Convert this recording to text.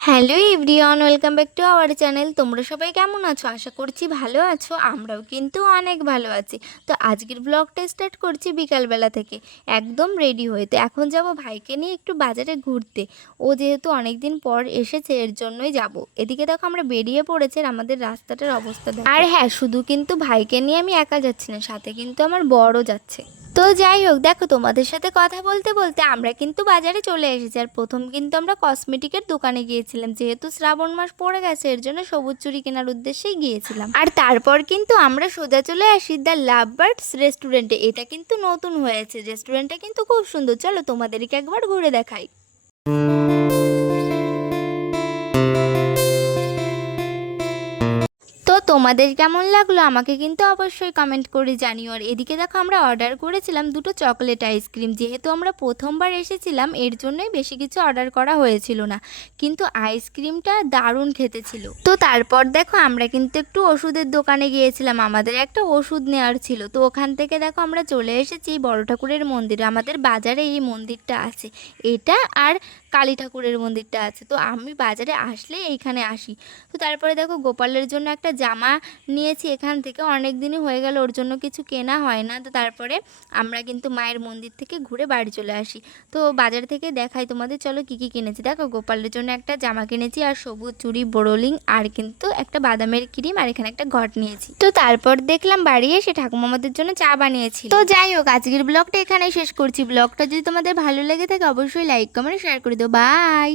Hello everyone, welcome back to our channel. তোমরা সবাই কেমন আছো? আশা করছি ভালো আছো। আমরাও কিন্তু অনেক ভালো আছি। তো আজকের ব্লগটা স্টার্ট করছি বিকালবেলা থেকে, একদম রেডি হয়ে। তো এখন যাব ভাইকে নিয়ে একটু বাজারে ঘুরতে। ও যেহেতু অনেক দিন পর এসেছে, এর জন্যই যাব। এদিকে দেখো আমরা বেরিয়ে পড়েছি, আর আমাদের রাস্তাটার অবস্থা দেখো। আর হ্যাঁ, শুধু কিন্তু ভাইকে নিয়ে আমি একা যাচ্ছি না, সাথে কিন্তু আমার বড়ও যাচ্ছে। তো যাই হোক, দেখো তোমাদের সাথে কথা বলতে বলতে আমরা কিন্তু বাজারে চলে এসেছি। আর প্রথম কিন্তু আমরা কসমেটিকের দোকানে গিয়েছিলাম, যেহেতু শ্রাবণ মাস পড়ে গেছে, এর জন্য সবুজ চুড়ি কেনার উদ্দেশ্যেই গিয়েছিলাম। আর তারপর কিন্তু আমরা সোজা চলে আসি দ্য লাভ বার্ডস রেস্টুরেন্টে। এটা কিন্তু নতুন হয়েছে, রেস্টুরেন্টটা কিন্তু খুব সুন্দর। চলো তোমাদেরকে একবার ঘুরে দেখাই। তো তোমাদের কেমন লাগলো আমাকে কিন্তু অবশ্যই কমেন্ট করে জানিও। আর এদিকে দেখো আমরা অর্ডার করেছিলাম দুটো চকলেট আইসক্রিম। যেহেতু আমরা প্রথমবার এসেছিলাম, এর জন্যই বেশি কিছু অর্ডার করা হয়েছিল না, কিন্তু আইসক্রিমটা দারুণ খেতে ছিল। তো তারপর দেখো আমরা কিন্তু একটু ওষুধের দোকানে গিয়েছিলাম, আমাদের একটা ওষুধ নেওয়ার ছিল। তো ওখান থেকে দেখো আমরা চলে এসেছি বড় ঠাকুরের মন্দিরে। আমাদের বাজারে এই মন্দিরটা আছে, এটা আর কালী ঠাকুরের মন্দিরটা আছে। তো আমি বাজারে আসলে এইখানে আসি। তো তারপরে দেখো গোপালের জন্য একটা জামা নিয়েছি এখান থেকে, অনেক দিনই হয়ে গেল ওর জন্য কিছু কেনা হয় না। তো তারপরে আমরা কিন্তু মায়ের মন্দির থেকে ঘুরে বাড়ি চলে আসি। তো বাজার থেকে দেখাই তোমাদের, চলো কী কী কিনেছি। দেখো গোপালের জন্য একটা জামা কিনেছি, আর সবুজ চুড়ি, বোরোলিং, আর কিন্তু একটা বাদামের ক্রিম, আর এখানে একটা ঘট নিয়েছি। তো তারপর দেখলাম বাড়ি এসে ঠাকুমা আমাদের জন্য চা বানিয়েছি। তো যাই হোক, আজকের ব্লগটা এখানেই শেষ করছি। ব্লগটা যদি তোমাদের ভালো লেগে থাকে অবশ্যই লাইক কমেন্ট শেয়ার করে দিও। বাই।